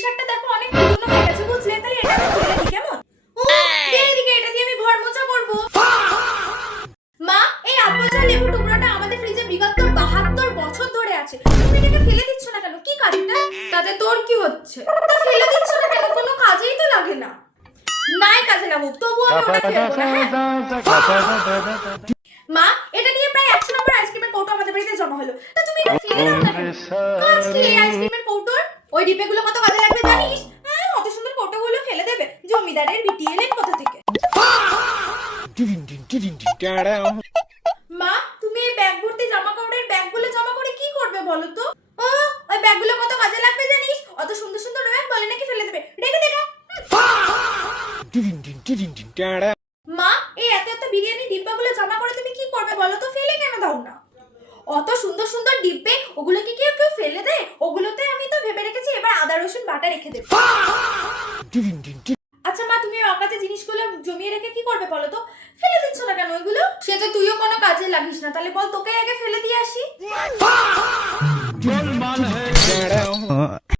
টি-শার্টটা দেখো অনেক পুরনো হয়ে গেছে বুঝলে, তাহলে এটা আমি ফেলে দিই কেমন? ও এইদিকে এটা দিয়ে আমি ঘর মোছা করব। মা, এই আপেল লেবু টুকরোটা আমাদের ফ্রিজে বিগত 72 বছর ধরে আছে, তুমি এটাকে ফেলে দিচ্ছ না কেন? কি কাজ এটা? তাতে তোর কি হচ্ছে? তা ফেলে দিচ্ছ না কেন? কোনো কাজেই তো লাগে না। নাই কাজে লাগুক, তবুও আমি ওটা ফেলবো না। হ্যাঁ মা, এটা নিয়ে প্রায় 100 নম্বর আইসক্রিমের কৌটো আমাদের বাড়িতে জমা হলো, তা তুমি এটা ফেলে দাও না কেন? কাজ কি এই আইসক্রিমের কৌটোর? ওই ডিব্বেগুলো কত কাজে লাগবে জানিস? হ্যাঁ, অত সুন্দর কৌটোগুলো ফেলে দেবে? জমিদারের বিটি এলেন কোথা থেকে? মা, তুমি এই ব্যাগ ভর্তি জামা কাপড়ের ব্যাগগুলো জমা করে কি করবে বলো তো? ও, ওই ব্যাগগুলো কত কাজে লাগবে জানিস? অত সুন্দর সুন্দর ব্যাগ বলে নাকি ফেলে দেবে? রেখে দে এটা। মা, এই এত এত বিরিয়ানি ডিব্বাগুলো জমা করে তুমি কি করবে বলো তো? ফেলে কেন দাও না? অত সুন্দর সুন্দর ডিব্বে, ওগুলো কি কেউ কেউ ফেলে দেয়? ওগুলোতে আমি তো ভেবে রেখেছি এবার আদা রসুন বাটা রেখে দেব। আচ্ছা মা, তুমি অকাজে জিনিসগুলো জমিয়ে রেখে কি করবে বলো তো? ফেলে দিচ্ছ না কেন ওইগুলো? সে তো তুইও কোনো কাজে লাগিস না, তাহলে বল তোকে আগে ফেলে দিয়ে আসি।